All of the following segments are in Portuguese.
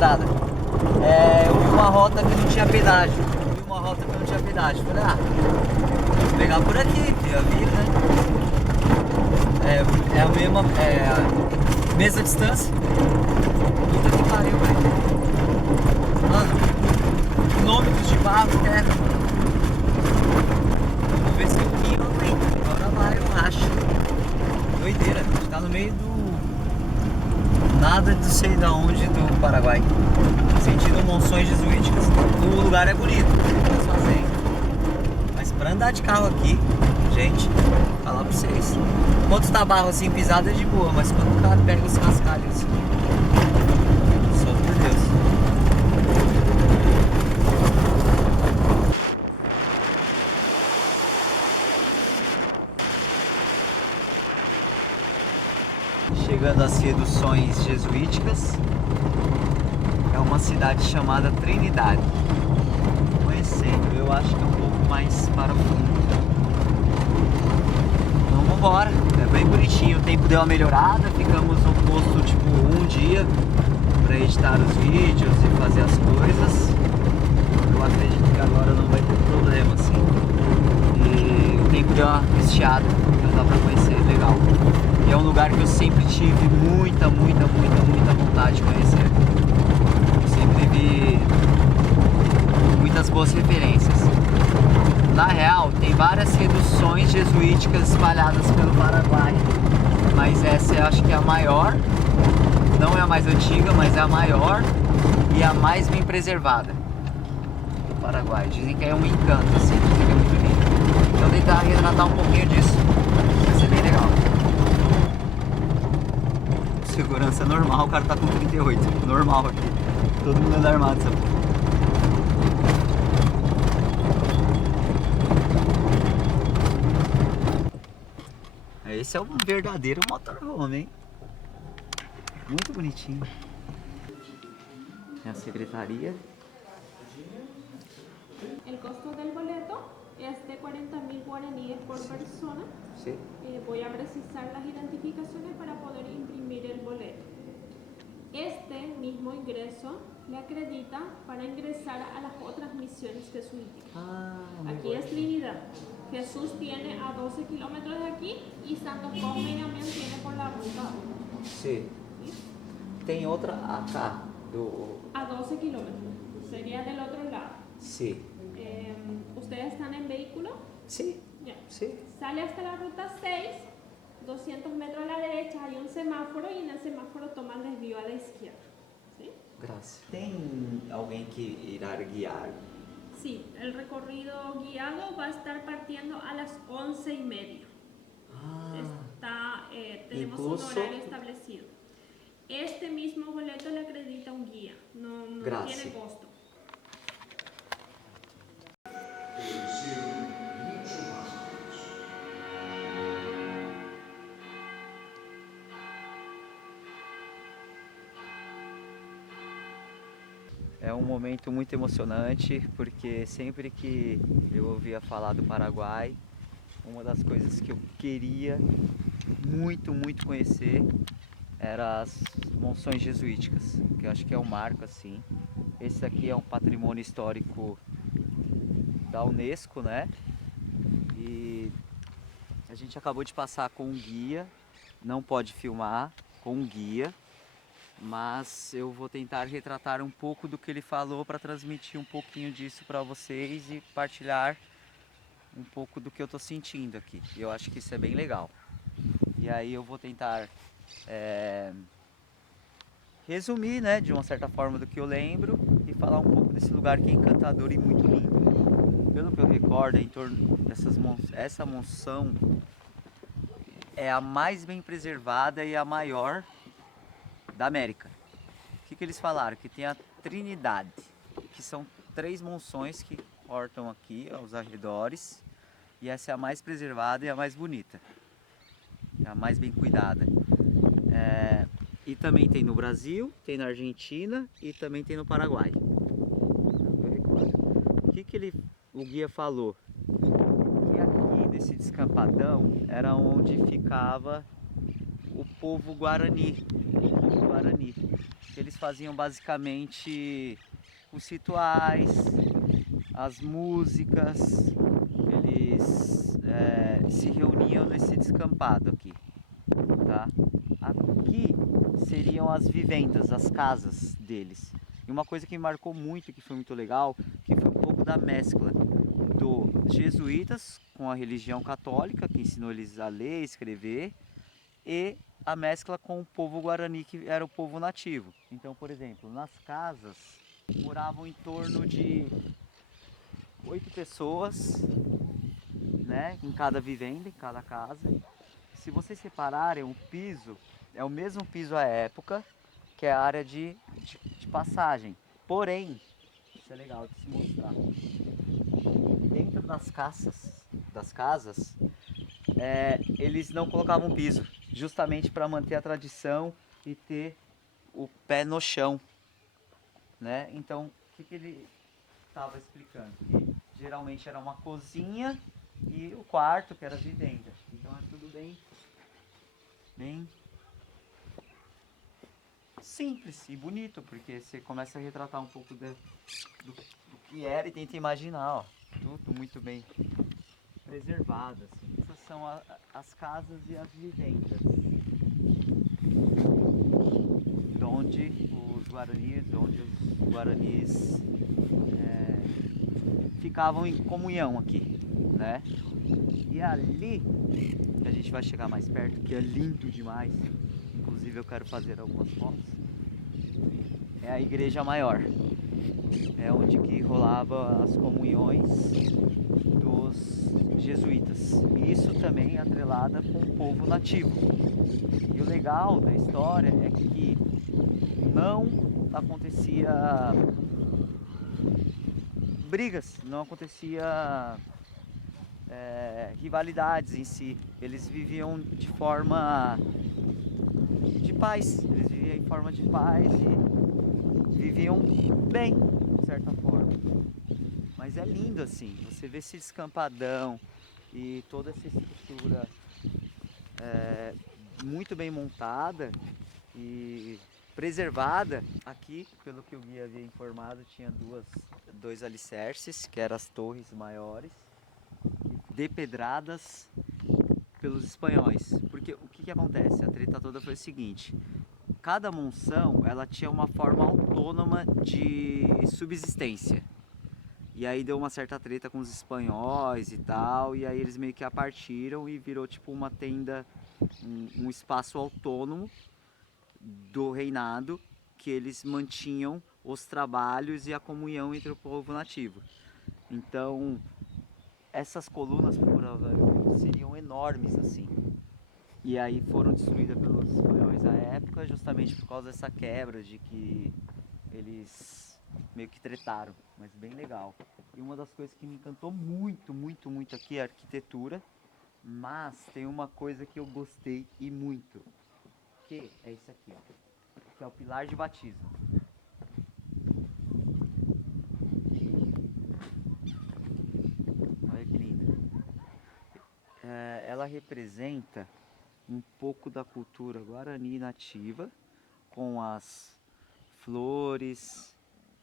estrada. Eu vi uma rota que não tinha pedágio. Falei, vou pegar por aqui, eu vi, né? É a mesma distância. Puta que pariu, velho. Mano, quilômetros de barro, terra. Vamos ver se eu pino ou não. Agora vai, eu acho. Doideira, a gente tá no meio do nada de sei da onde do Paraguai. Sentindo monções jesuíticas. O lugar é bonito, mas pra andar de carro aqui, gente, vou falar pra vocês. Quando tá barro assim pisado é de boa, mas quando o cara pega os cascalhos assim, só por Deus. Chegando às reduções jesuíticas, é uma cidade chamada Trinidade. Conhecendo, eu acho que é um pouco mais para o fundo. Então vamos embora, é bem bonitinho, o tempo deu uma melhorada, ficamos no posto tipo um dia para editar os vídeos e fazer as coisas. Eu acredito que agora não vai ter problema assim. E o tempo deu uma estiada, já dá para conhecer, legal. E é um lugar que eu sempre tive muita vontade de conhecer. Eu sempre vi muitas boas referências. Na real, tem várias reduções jesuíticas espalhadas pelo Paraguai, mas essa eu acho que é a maior. Não é a mais antiga, mas é a maior e a mais bem preservada do Paraguai. Dizem que é um encanto, assim, dizem que é muito lindo. Então eu vou tentar retratar um pouquinho disso, vai ser bem legal. Segurança normal, o cara tá com 38, normal aqui. Todo mundo anda armado, sabe? Esse é um verdadeiro motorhome, hein? Muito bonitinho. É a secretaria. El costo del boleto es de 40.000 guaraníes por persona. Sí. Voy a precisar las identificaciones para poder imprimir el boleto. Este mismo ingreso le acredita para ingresar a las otras misiones jesuíticas. Aquí es Trinidad. Jesús tiene a 12 kilómetros de aquí y Santo Cosme también tiene por la ruta 1. Sí. ¿Sí? Tem outra acá A 12 kilómetros. Sería del otro lado. Sí. ¿Ustedes están en vehículo? Sí. Ya. Sí. Sale hasta la ruta 6, 200 metros a la derecha hay un semáforo y en el semáforo toma el desvío a la izquierda. ¿Sí? Graças. Tem alguém que irá guiar? Sí, el recorrido guiado va a estar partiendo a las 11:30. Tenemos incluso un horario establecido. Este mismo boleto le acredita un guía, no tiene costo. É um momento muito emocionante, porque sempre que eu ouvia falar do Paraguai, uma das coisas que eu queria muito conhecer era as monções jesuíticas, que eu acho que é um marco assim. Esse aqui é um patrimônio histórico da Unesco, né? E a gente acabou de passar com um guia, não pode filmar com um guia, mas eu vou tentar retratar um pouco do que ele falou para transmitir um pouquinho disso para vocês e partilhar um pouco do que eu tô sentindo aqui. Eu acho que isso é bem legal. E aí eu vou tentar resumir, né, de uma certa forma do que eu lembro e falar um pouco desse lugar que é encantador e muito lindo. Pelo que eu recordo, em torno essa monção é a mais bem preservada e a maior da América. O que eles falaram? Que tem a Trinidade, que são 3 monções que cortam aqui aos arredores, e essa é a mais preservada e a mais bonita, é a mais bem cuidada. E também tem no Brasil, tem na Argentina e também tem no Paraguai. O que o guia falou? Que aqui nesse descampadão era onde ficava o povo Guarani. O povo Guarani. Eles faziam basicamente os rituais, as músicas, eles se reuniam nesse descampado aqui, tá? Aqui seriam as vivendas, as casas deles. E uma coisa que me marcou muito, que foi muito legal, que foi um pouco da mescla dos jesuítas com a religião católica, que ensinou eles a ler e escrever, e a mescla com o povo Guarani, que era o povo nativo. Então, por exemplo, nas casas moravam em torno de 8 pessoas, né, em cada vivenda, em cada casa. Se vocês repararem, o piso é o mesmo piso à época, que é a área de passagem. Porém, isso é legal de se mostrar. Dentro das casas, eles não colocavam piso, justamente para manter a tradição e ter o pé no chão, né? Então, o que ele estava explicando? Que geralmente era uma cozinha e o quarto, que era a vivenda. Então é tudo bem simples e bonito, porque você começa a retratar um pouco do que era e tenta imaginar, ó, tudo muito bem preservado, assim. Essas são as casas e as vivendas, onde os guaranis ficavam em comunhão aqui, né? E ali, que a gente vai chegar mais perto, que é lindo demais, inclusive eu quero fazer algumas fotos, é a igreja maior. É onde que rolava as comunhões dos jesuítas. E isso também é atrelada com o povo nativo. E o legal da história é que não acontecia brigas, não acontecia rivalidades em si. Eles viviam de forma de paz. Eles viviam em forma de paz e viviam bem, de certa forma. Mas é lindo assim, você vê esse descampadão e toda essa estrutura muito bem montada e preservada. Aqui, pelo que o guia havia informado, tinha dois alicerces, que eram as torres maiores, depedradas pelos espanhóis. Porque o que acontece? A treta toda foi o seguinte: cada monção ela tinha uma forma autônoma de subsistência. E aí deu uma certa treta com os espanhóis e tal, e aí eles meio que a partiram e virou tipo uma tenda, um espaço autônomo do reinado, que eles mantinham os trabalhos e a comunhão entre o povo nativo. Então, essas colunas provavelmente seriam enormes assim. E aí foram destruídas pelos espanhóis à época, justamente por causa dessa quebra, de que eles meio que tretaram, mas bem legal. E uma das coisas que me encantou muito, muito, muito aqui é a arquitetura, mas tem uma coisa que eu gostei e muito, que é esse aqui, ó, que é o pilar de batismo. Olha que linda. Ela representa um pouco da cultura guarani nativa, com as flores,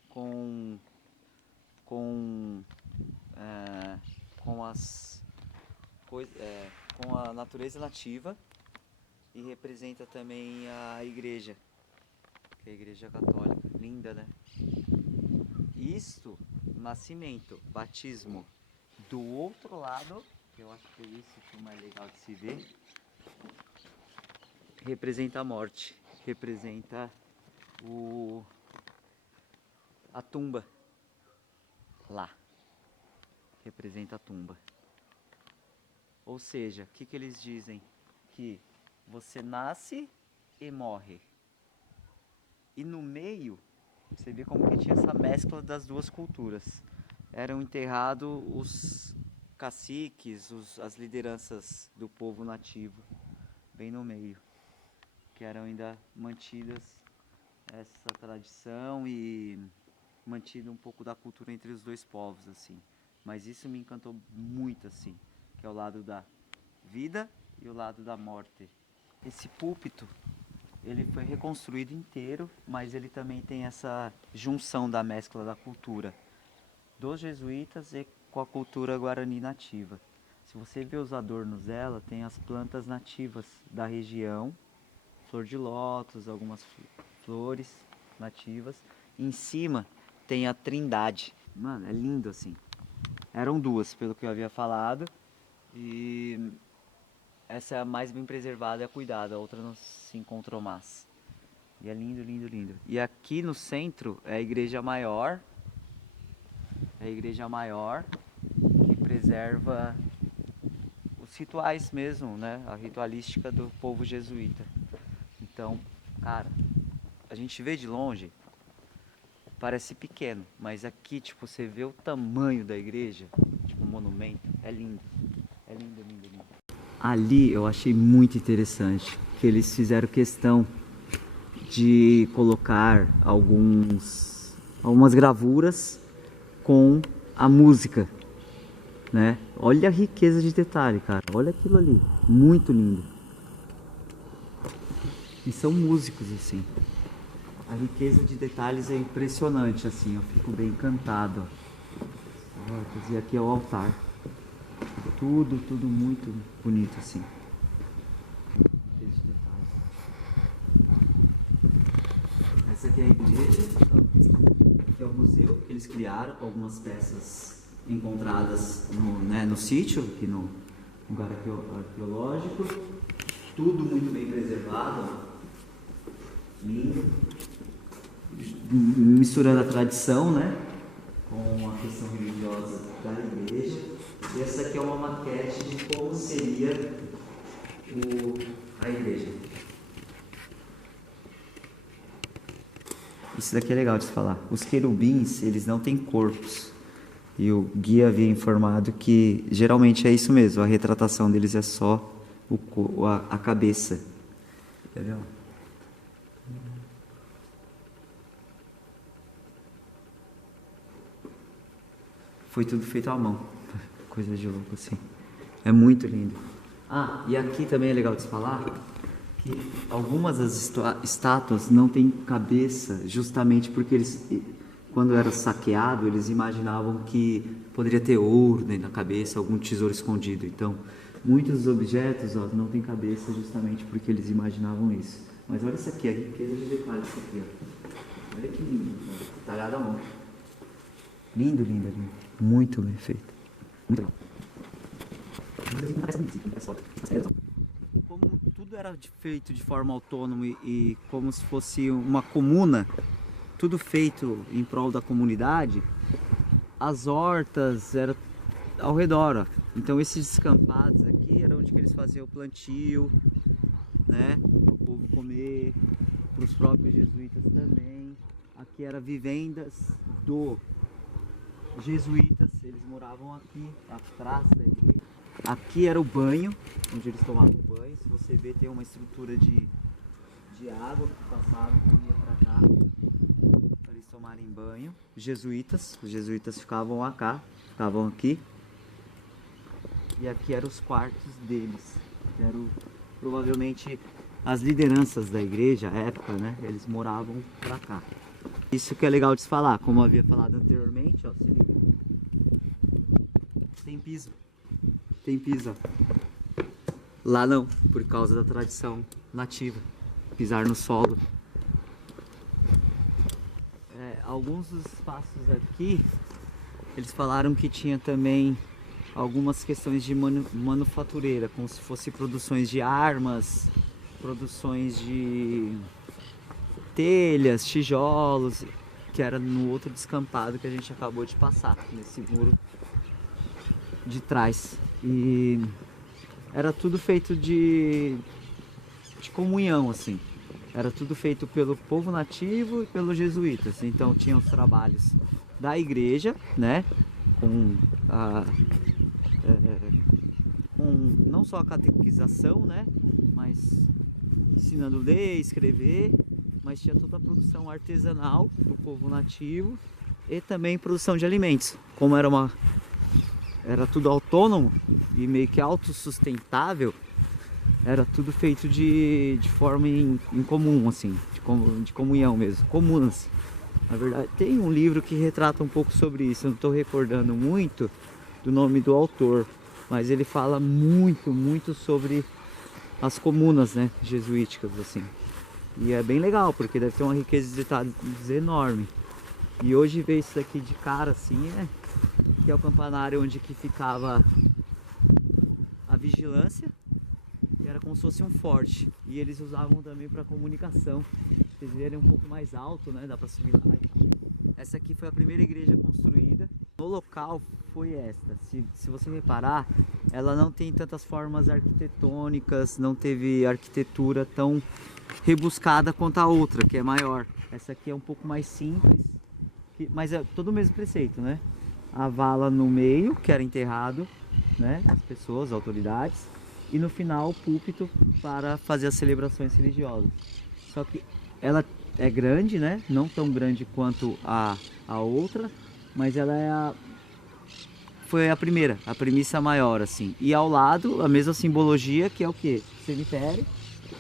com com com as com a natureza nativa, e representa também a igreja, que é a igreja católica, linda, né? Isto, nascimento, batismo. Do outro lado, que eu acho que é isso que é o mais legal de se ver, representa a morte, representa a tumba lá, representa a tumba. Ou seja, o que eles dizem? Que você nasce e morre. E no meio, você vê como que tinha essa mescla das duas culturas. Eram enterrados os caciques, as lideranças do povo nativo, bem no meio. Que eram ainda mantidas essa tradição e mantido um pouco da cultura entre os dois povos, assim. Mas isso me encantou muito, assim, que é o lado da vida e o lado da morte. esse púlpito, ele foi reconstruído inteiro, mas ele também tem essa junção da mescla da cultura dos jesuítas e com a cultura guarani nativa. Se você vê os adornos dela, tem as plantas nativas da região, flor de lótus, algumas flores nativas. Em cima tem a Trindade. Mano, é lindo assim. Eram duas, pelo que eu havia falado, e essa é a mais bem preservada e cuidada, a outra não se encontrou mais. E é lindo, lindo, lindo. E aqui no centro é a igreja maior. É a igreja maior que preserva os rituais mesmo, né? A ritualística do povo jesuíta. Então, cara, a gente vê de longe, parece pequeno, mas aqui, tipo, você vê o tamanho da igreja, tipo, o monumento, é lindo. É lindo, lindo, lindo. Ali eu achei muito interessante que eles fizeram questão de colocar algumas gravuras com a música, né? Olha a riqueza de detalhe, cara. Olha aquilo ali, muito lindo. E são músicos, assim. A riqueza de detalhes é impressionante, assim. Eu fico bem encantado. E aqui é o altar. Tudo muito bonito, assim. Riqueza de detalhes. Essa aqui é a igreja. Aqui é o museu que eles criaram com algumas peças encontradas no sítio, aqui no lugar arqueológico. Tudo muito bem preservado, lindo, misturando a tradição, né, com a questão religiosa da igreja. E essa aqui é uma maquete de como seria a igreja. Isso daqui é legal de se falar. Os querubins, eles não têm corpos. E o guia havia informado que geralmente é isso mesmo, a retratação deles é só a cabeça. Quer ver? Foi tudo feito à mão. Coisa de louco assim. É muito lindo. Ah, e aqui também é legal de se falar que algumas das estátuas não têm cabeça, justamente porque eles, quando era saqueado, eles imaginavam que poderia ter ouro dentro da cabeça, algum tesouro escondido. Então, muitos dos objetos não têm cabeça justamente porque eles imaginavam isso. Mas olha isso aqui, a riqueza de detalhes aqui, ó. Olha que lindo, talhado à mão. Lindo, lindo, lindo. Muito bem feito. Muito legal. Como tudo era feito de forma autônoma e como se fosse uma comuna, tudo feito em prol da comunidade, as hortas eram ao redor, ó. Então esses descampados aqui eram onde que eles faziam o plantio, né, para o povo comer, para os próprios jesuítas também. Aqui eram vivendas do jesuítas, eles moravam aqui atrás da igreja. Aqui era o banho, onde eles tomavam banho. Se você ver, tem uma estrutura de água que passava e ia para cá para eles tomarem banho. Os jesuítas ficavam aqui. E aqui eram os quartos deles, que eram provavelmente as lideranças da igreja, à época, né? Eles moravam para cá. Isso que é legal de se falar, como eu havia falado anteriormente, ó, se liga. Tem piso. Tem piso, ó. Lá não, por causa da tradição nativa. Pisar no solo. Alguns dos espaços aqui, eles falaram que tinha também algumas questões de manufatureira, como se fosse produções de armas, produções de telhas, tijolos, que era no outro descampado que a gente acabou de passar, nesse muro de trás. E era tudo feito de comunhão, assim. Era tudo feito pelo povo nativo e pelos jesuítas. Então tinha os trabalhos da igreja, né, com não só a catequização, né, mas ensinando a ler, escrever, mas tinha toda a produção artesanal do povo nativo e também produção de alimentos. Como era tudo autônomo e meio que autossustentável, era tudo feito de forma em comum, assim, de comunhão mesmo, comunas. Na verdade, tem um livro que retrata um pouco sobre isso, eu não estou recordando muito do nome do autor, mas ele fala muito sobre as comunas, né, jesuíticas, assim. E é bem legal, porque deve ter uma riqueza de detalhes enorme. E hoje ver isso daqui de cara, assim, que é o campanário onde que ficava a vigilância, e era como se fosse um forte. E eles usavam também para comunicação. Vocês verem, um pouco mais alto, né, dá para subir lá. Essa aqui foi a primeira igreja construída. No local foi esta. Se você reparar, ela não tem tantas formas arquitetônicas, não teve arquitetura tão rebuscada quanto a outra, que é maior. Essa aqui é um pouco mais simples, mas é todo o mesmo preceito, né? A vala no meio, que era enterrado, né, as pessoas, as autoridades, e no final o púlpito para fazer as celebrações religiosas. Só que ela é grande, né? Não tão grande quanto a outra, mas ela foi a primeira, a premissa maior, assim. E ao lado, a mesma simbologia, que é o que? Cemitério,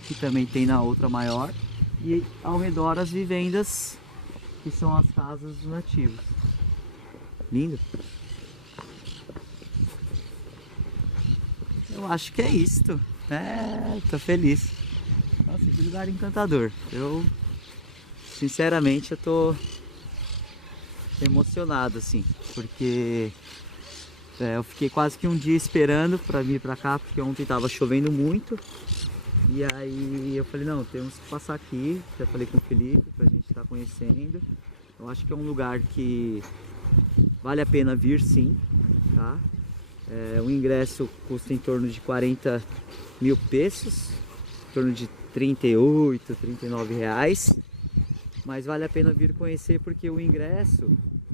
que também tem na outra maior. E ao redor as vivendas, que são as casas dos nativos. Lindo. Eu acho que é isto. Tô feliz. Nossa, que lugar encantador. Sinceramente, eu tô emocionado, assim, porque eu fiquei quase que um dia esperando para vir para cá, porque ontem tava chovendo muito. E aí eu falei, não, temos que passar aqui. Já falei com o Felipe pra gente estar conhecendo. Eu acho que é um lugar que vale a pena vir, sim, tá? O ingresso custa em torno de 40 mil pesos, em torno de 38, 39 reais. Mas vale a pena vir conhecer, porque o ingresso,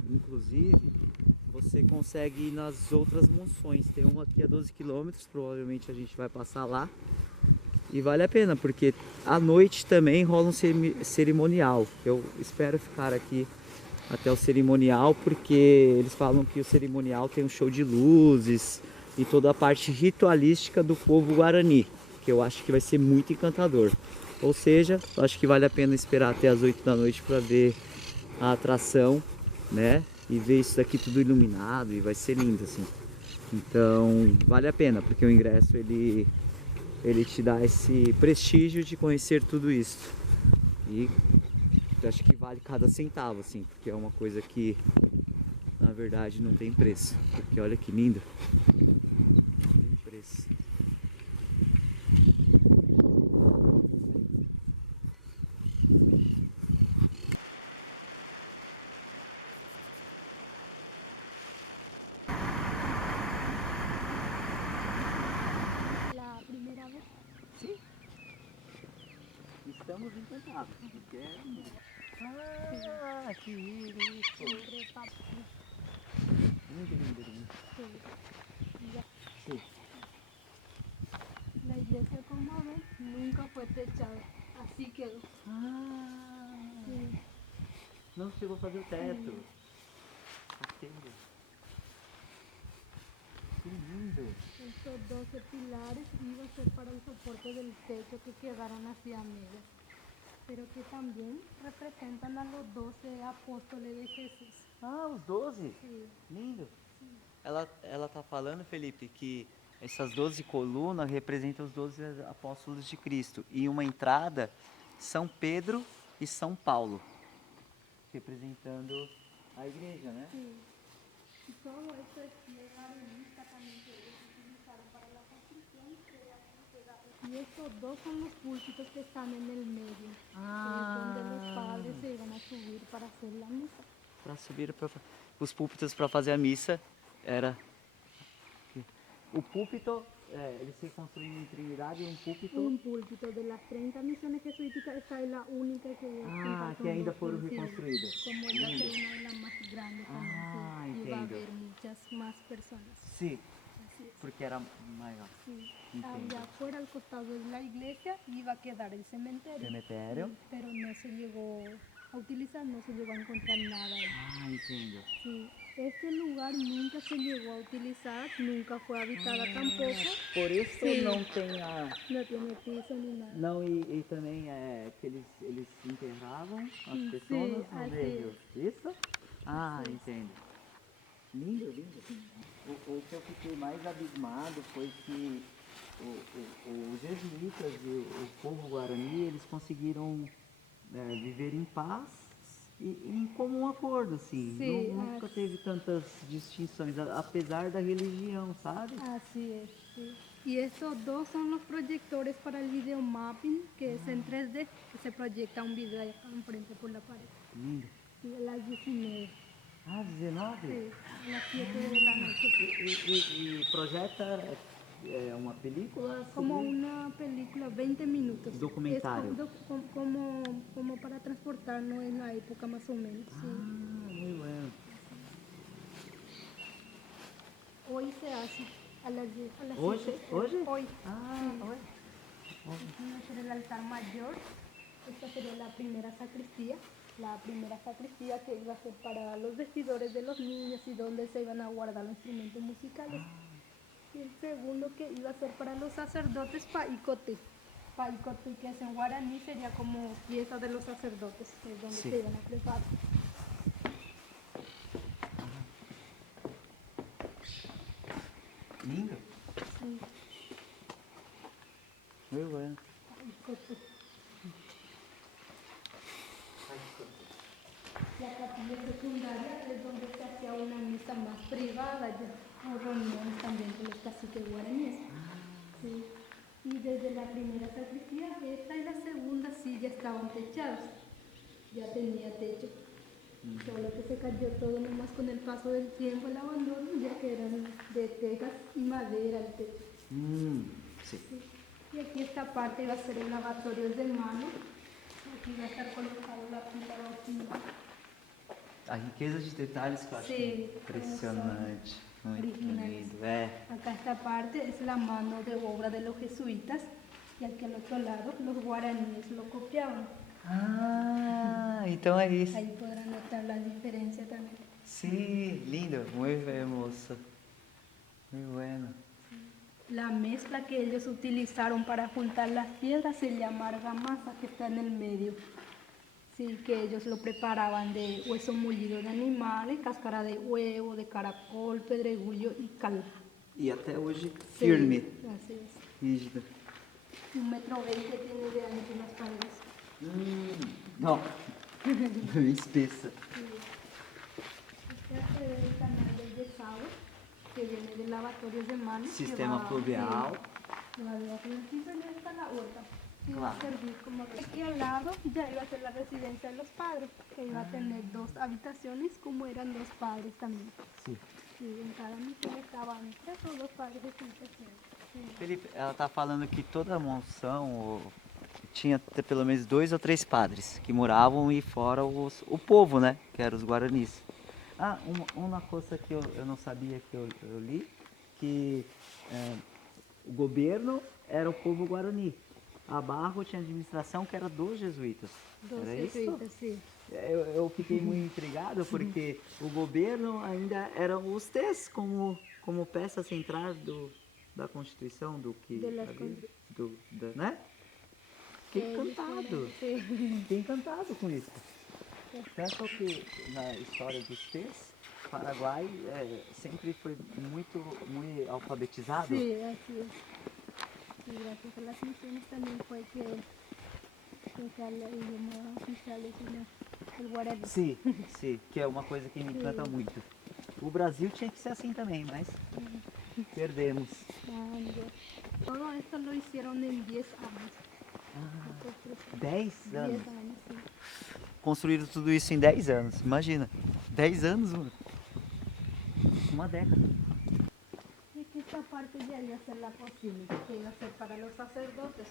inclusive, você consegue ir nas outras monções. Tem uma aqui a 12 quilômetros, provavelmente a gente vai passar lá. E vale a pena, porque à noite também rola um cerimonial. Eu espero ficar aqui até o cerimonial, porque eles falam que o cerimonial tem um show de luzes e toda a parte ritualística do povo guarani, que eu acho que vai ser muito encantador. Ou seja, eu acho que vale a pena esperar até as 8 da noite para ver a atração, né? E ver isso daqui tudo iluminado, e vai ser lindo, assim. Então, vale a pena, porque o ingresso ele te dá esse prestígio de conhecer tudo isso. E eu acho que vale cada centavo, assim, porque é uma coisa que na verdade não tem preço. Porque olha que lindo. Não tem preço. La primera vez. Sim. Estamos encantados. Porque que lindo isso. Lindo, lindo, lindo. Sí. La iglesia, como ven, nunca fue techada, así quedó. Sí. Não chegou a fazer o teto. Entendo. Que lindo. Estos 12 pilares iban a ser para el soporte del techo que quedaron así a medias, pero que también representan a los 12 apóstoles de Jesús. Os 12? Sí. Lindo. Ela tá falando, Felipe, que essas 12 colunas representam os 12 apóstolos de Cristo. E uma entrada, São Pedro e São Paulo, representando a igreja, né? Sí. Y todo esto es piedra arenisca también que ellos utilizaron para la construcción. Y estos dos son los púlpitos que están en el medio, que es donde los padres se iban a subir para hacer la misa. Para subir os púlpitos para fazer a missa, era o púlpito, eles se construíram em Trindade, um púlpito. Un púlpito de las 30 misiones jesuíticas, esta es la única que ainda foram reconstruídas. Como ella fue una de las más grandes también, sí, y va a entendo. haber muchas más personas. Sim, Así es. porque era maior. Sí. Entiendo. Allá afuera, al costado de la iglesia, iba a quedar el cementerio. Cemitério. Sí, pero no se llegó a utilizar, no se llegó a encontrar nada ahí. Entendo. Sí. Este lugar nunca se llegó a utilizar, nunca fue habitada tampoco. Por isso Sim. não tem a... No tiene piso ni nada. Não, e também é que eles enterravam as Sim, pessoas no assim meio. Isso? Ah, Sim. entendo. Lindo, lindo. O que eu fiquei mais abismado foi que os jesuítas e o povo guarani, eles conseguiram viver em paz e em comum acordo, assim. Sim, Nunca teve tantas distinções, apesar da religião, sabe? Así es, sí. Y estos dos son los proyectores para el video mapping, que es en 3D, que se proyecta un video acá enfrente por la pared. Lindo. Sí, a las 19. Ah, 19? Sí, a las 7 de la noche. E projeta uma película? Como sobre- una película, 20 minutos. Documentario. Es como para transportarnos en la época más o menos. Ah, Sí. muy bueno. Hoy se hace a las 10, a las Hoje? 7. Hoje? Hoy. Ah, Sí. hoje. Aquí va a ser el altar mayor. Esta sería la primera sacristía. La primera sacristía que iba a ser para los vestidores de los niños y donde se iban a guardar los instrumentos musicales. Y el segundo que iba a ser para los sacerdotes, paicote. Paicote, que es en guaraní, sería como pieza de los sacerdotes, que es donde Sí. se iban a preparar. Lindo. Sí, Muy bueno. paicote. La capilla secundaria es donde se hacía una misa más privada, ya, o reuniones también con los caciques guaraníes. Sí. Y desde la primera sacristía, esta y la segunda sí ya estaban techadas, ya tenía techo. Solo que se cayó todo nomás con el paso del tiempo, el abandono, ya que eran de tejas y madera el techo. Sí. Sí. Y aquí esta parte iba a ser el lavatorio de mano, aquí va a estar colocado la pila bautismal. A riqueza de detalhes que eu acho Sim, impressionante. Muito originais. lindo. É. Acá esta parte es la mano de obra de los jesuitas y aquí al otro lado los guaraníes lo copiaban. Ah, então é isso. Ahí podrán notar la diferencia también. Sim, lindo. Muito hermoso. Muy bueno. La mezcla que ellos utilizaron para juntar las piedras se llama argamasa, que está en el medio. Sí, que ellos lo preparaban de hueso molido de animales, cáscara de huevo, de caracol, pedregullo y cal. E até hoje Sí, firme, así es. rígido. 1,20 metros tiene de ancho las paredes. Não. Espessa. Este es el canal del yesado, que viene del lavatorio de manos. Sistema fluvial. Que va debajo del piso y está la huerta. Y va Claro. a servir como... Aquí al lado ya iba a ser la residencia de los padres, que iba a tener 2 habitaciones, como eran 2 padres también. Sim. Y en cada misión estaban 3 o 2 padres jesuitas. Sí. Felipe, ela tá falando que toda a monção tinha pelo menos 2 ou 3 padres que moravam e fora o povo, né? Que eram os guaranis. Ah, uma coisa que eu não sabia que eu li, que o governo era o povo guarani. Abaixo tinha administração que era dos jesuítas. 2 Era isso? jesuitas, sí. Eu fiquei muito intrigado porque o governo ainda eram os três como peça central da Constituição, do que De las ali, né? Fiquei encantado. Sí. Fiquei encantado com isso. Tanto que na história dos três, o Paraguai sempre foi muito alfabetizado. Sí, así es. Y gracias a las misiones también fue que el idioma oficial es el guaraní. Sim, sim, que é uma coisa que me encanta muito. O Brasil tinha que ser assim também, mas perdemos. Todo esto lo hicieron en 10 años. 10 10 anos. años, sí. Construíram tudo isso em 10 anos, imagina. 10 anos, mano. Uma década. Y aquí esta parte ya iba a ser la cocina, que iba a ser para los sacerdotes.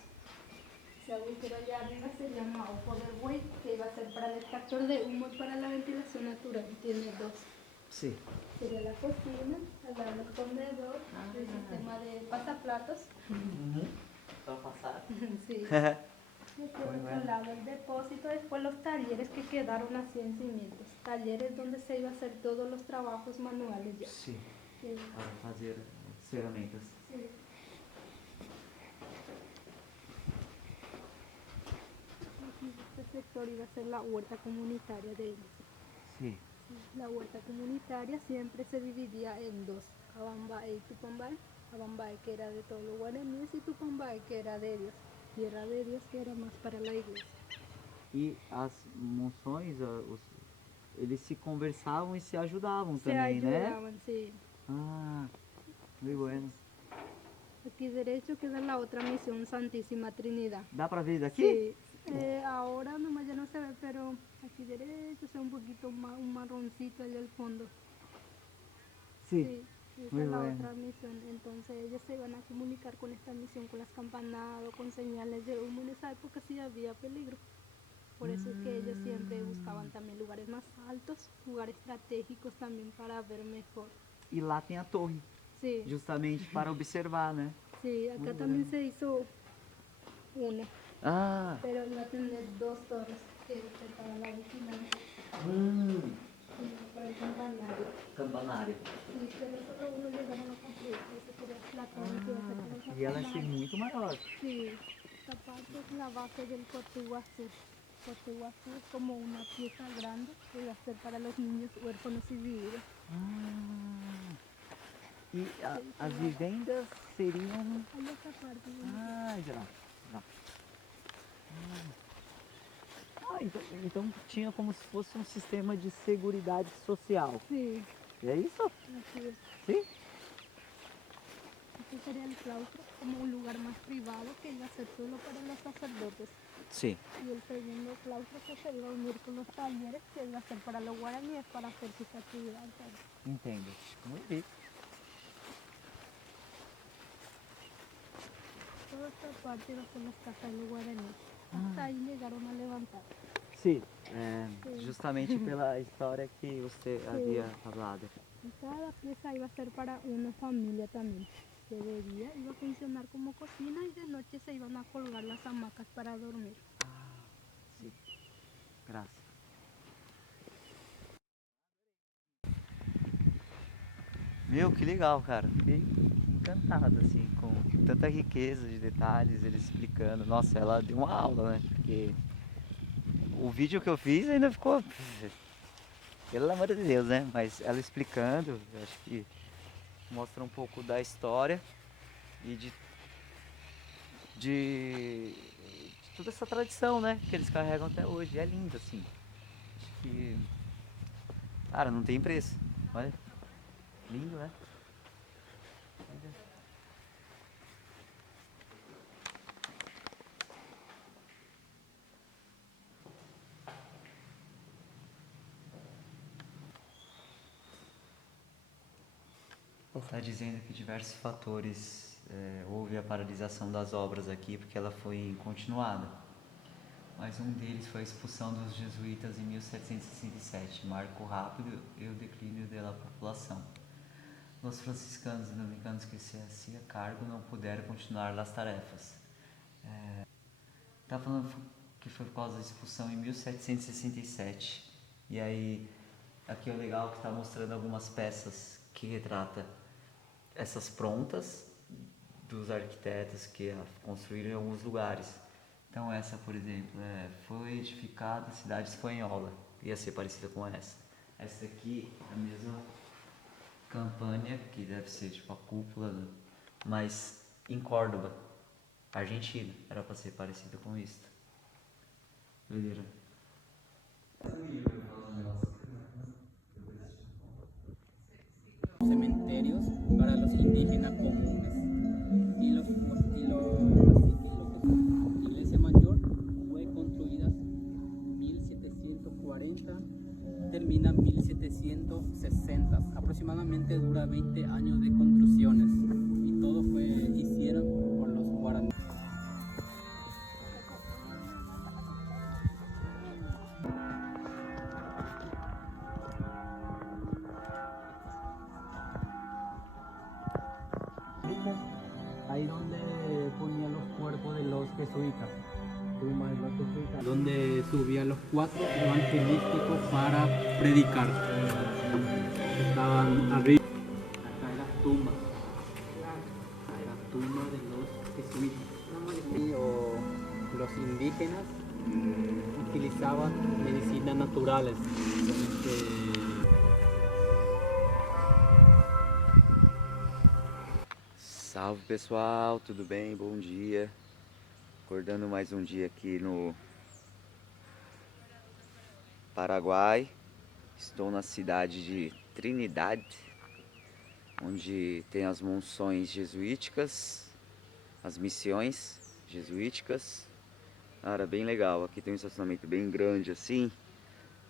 Si algo que allá arriba se llama ojo del buey, que iba a ser para el extractor de humo y para la ventilación natural. Tiene 2. Sim. Sería la cocina, al lado del comedor, el sistema de pasaplatos. Para passar. Sí. Aquí Por Muy otro bueno. lado, el depósito, después los talleres que quedaron así en cimientos. Talleres donde se iba a hacer todos los trabajos manuales ya. Sim, Sí, para fazer as ferramentas. sí. Aquí este sector iba a ser la huerta comunitaria de ellos. Sim. Sí, la huerta comunitaria siempre se dividía en dos, Abambae y Tupambae. Abambae que era de todos los guaraníes y Tupambae que era de Dios. Tierra de Dios que era más para la iglesia. E as monções, eles se conversavam e se ajudavam Se também, né? ayudaban, sí. Ah, muy bueno. Aquí derecho queda la otra misión Santísima Trinidad. Dá pra ver daqui? Sí, ahora nomás ya no se ve, pero aquí derecho se ve un poquito más, un marroncito allá al fondo. Sim. Sí, esa Muy es la bueno. otra misión. Entonces ellos se iban a comunicar con esta misión, con las campanadas, con señales de humo. En esa época sí había peligro. Por eso es que ellos siempre buscaban también lugares más altos, lugares estratégicos también para ver mejor. E lá tem a torre, Sí, justamente para observar, né? sí, acá Muy también bueno. se hizo una, Ah, pero iba a tener dos torres que es para la vigilancia y para el campanario. campanário. Y pero solo uno llegaron a construir, esa sería la torre que iba a ser para el E ela é campanario. muito maior. Sí, esta parte es la base del Cotuguazú. Cotuguazú es como una pieza grande que iba a ser para los niños huérfanos y viudas. Ah, e as vivendas seriam... Hay otra parte. Ah, já. Então tinha como se fosse um sistema de seguridade social. Sí, É isso? así es. Sim? Este sería el claustro como un lugar más privado que iba a ser solo para los sacerdotes. Sim. Y el segundo claustro que se iba a unir con los talleres que iba a ser para los guaraníes para hacer sus actividades. Entendo. Muito bem. Toda esta parte iba a ser las casas de los guaraníes. Hasta ahí llegaron a levantar. Sim. Sim. Justamente pela história que você havia falado. Y cada pieza iba a ser para una familia también. Que de día iba a funcionar como cocina y de noche se iban a colgar las hamacas para dormir. Sim. Graças. Meu, que legal, cara. Fiquei encantado, assim, com tanta riqueza de detalhes, ele explicando. Nossa, ela deu uma aula, né? Porque o vídeo que eu fiz ainda ficou... Pelo amor de Deus, né? Mas ela explicando, eu acho que mostra um pouco da história e de toda essa tradição, né? Que eles carregam até hoje. É lindo, assim. Acho que... Cara, não tem preço. Olha. Lindo, né? Olha. Está dizendo que diversos fatores houve a paralisação das obras aqui porque ela foi continuada. Mas um deles foi a expulsão dos jesuítas em 1767, marco rápido e o declínio da população. Os franciscanos e dominicanos que se hacía cargo não puderam continuar as tarefas. Tá falando que foi por causa da expulsão em 1767. E aí, aqui é o legal que está mostrando algumas peças que retrata essas prontas dos arquitetos que construíram em alguns lugares. Então essa, por exemplo, foi edificada a cidade espanhola, ia ser parecida com essa. Essa aqui é a mesma campanha, que deve ser tipo a cúpula, mas em Córdoba, Argentina, era para ser parecida com isso. Doideira. Cementerios para los indígenas comunes y la iglesia mayor fue construida en 1740, termina en 1760, aproximadamente dura 20 años de construcciones y todo hicieron por los guaraníes. Ahí donde ponían los cuerpos de los jesuitas. donde subían los 4 evangelísticos para predicar. Estaban arriba. Acá hay las tumbas. Hay las tumbas de los jesuitas. O los indígenas utilizaban medicinas naturales. Salve pessoal, tudo bem? Bom dia. Acordando mais um dia aqui no Paraguai. Estou na cidade de Trinidad, onde tem as monções jesuíticas, as missões jesuíticas. Cara, bem legal. Aqui tem um estacionamento bem grande assim,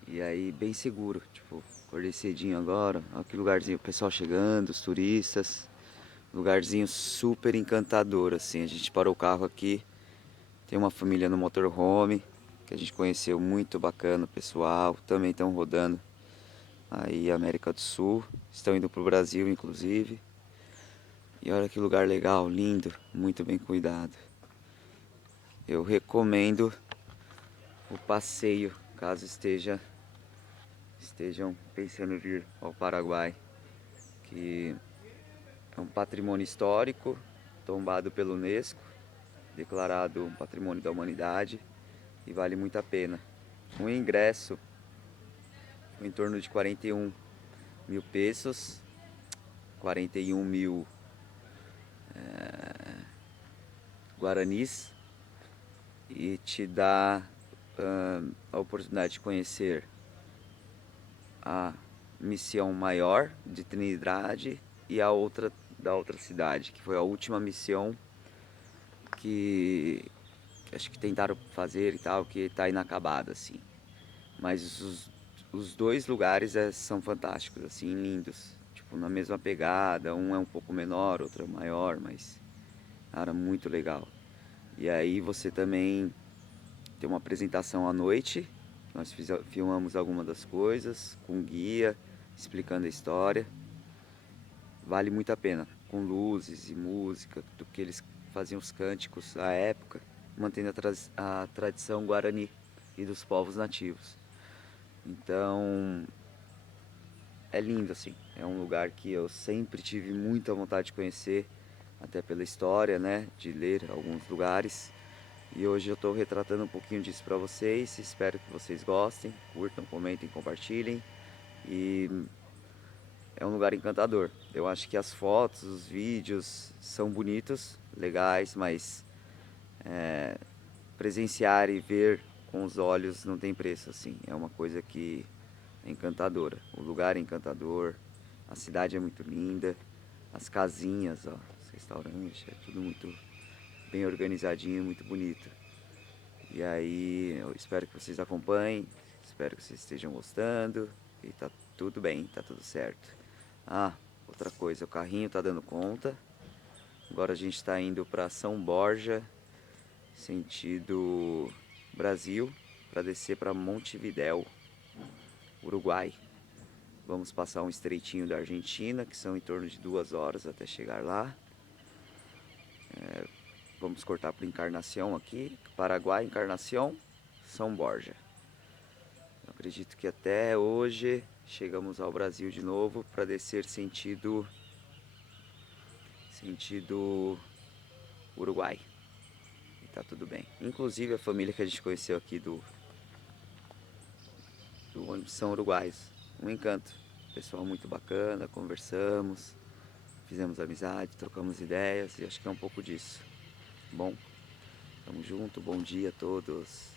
e aí bem seguro. Tipo, acordei cedinho agora. Olha que lugarzinho, o pessoal chegando, os turistas. Lugarzinho super encantador assim. A gente parou o carro aqui. Tem uma família no motorhome que a gente conheceu, muito bacana, pessoal. Também estão rodando aí América do Sul. Estão indo pro Brasil, inclusive. E olha que lugar legal, lindo, muito bem cuidado. Eu recomendo o passeio, caso estejam pensando em vir ao Paraguai, que é um patrimônio histórico tombado pela Unesco, declarado um patrimônio da humanidade, e vale muito a pena. O ingresso foi em torno de 41 mil pesos, 41 mil guaranis, e te dá a oportunidade de conhecer a missão maior de Trinidade e a outra da outra cidade, que foi a última missão que acho que tentaram fazer e tal, que está inacabada assim. Mas os dois lugares são fantásticos, assim, lindos, tipo na mesma pegada. Um é um pouco menor, outro é maior, mas cara, muito legal. E aí você também tem uma apresentação à noite. Nós filmamos algumas das coisas com guia, explicando a história. Vale muito a pena, com luzes e música, do que eles faziam os cânticos à época, mantendo a tradição guarani e dos povos nativos. Então é lindo assim, é um lugar que eu sempre tive muita vontade de conhecer, até pela história, né, de ler alguns lugares. E hoje eu estou retratando um pouquinho disso para vocês. Espero que vocês gostem, curtam, comentem, compartilhem. E é um lugar encantador. Eu acho que as fotos, os vídeos são bonitos, legais, mas presenciar e ver com os olhos não tem preço assim. É uma coisa que é encantadora. O lugar é encantador, a cidade é muito linda, as casinhas, ó, os restaurantes, é tudo muito bem organizadinho, muito bonito. E aí eu espero que vocês acompanhem, espero que vocês estejam gostando. E tá tudo bem, tá tudo certo. Ah, outra coisa, o carrinho tá dando conta. Agora a gente está indo para São Borja, sentido Brasil, para descer para Montevidéu, Uruguai. Vamos passar um estreitinho da Argentina, que são em torno de 2 horas até chegar lá. Vamos cortar para Encarnação aqui, Paraguai, Encarnação, São Borja. Eu acredito que até hoje chegamos ao Brasil de novo para descer sentido Uruguai. E tá tudo bem. Inclusive a família que a gente conheceu aqui do ônibus são uruguaios. Um encanto. Pessoal muito bacana, conversamos, fizemos amizade, trocamos ideias e acho que é um pouco disso. Bom, tamo junto, bom dia a todos.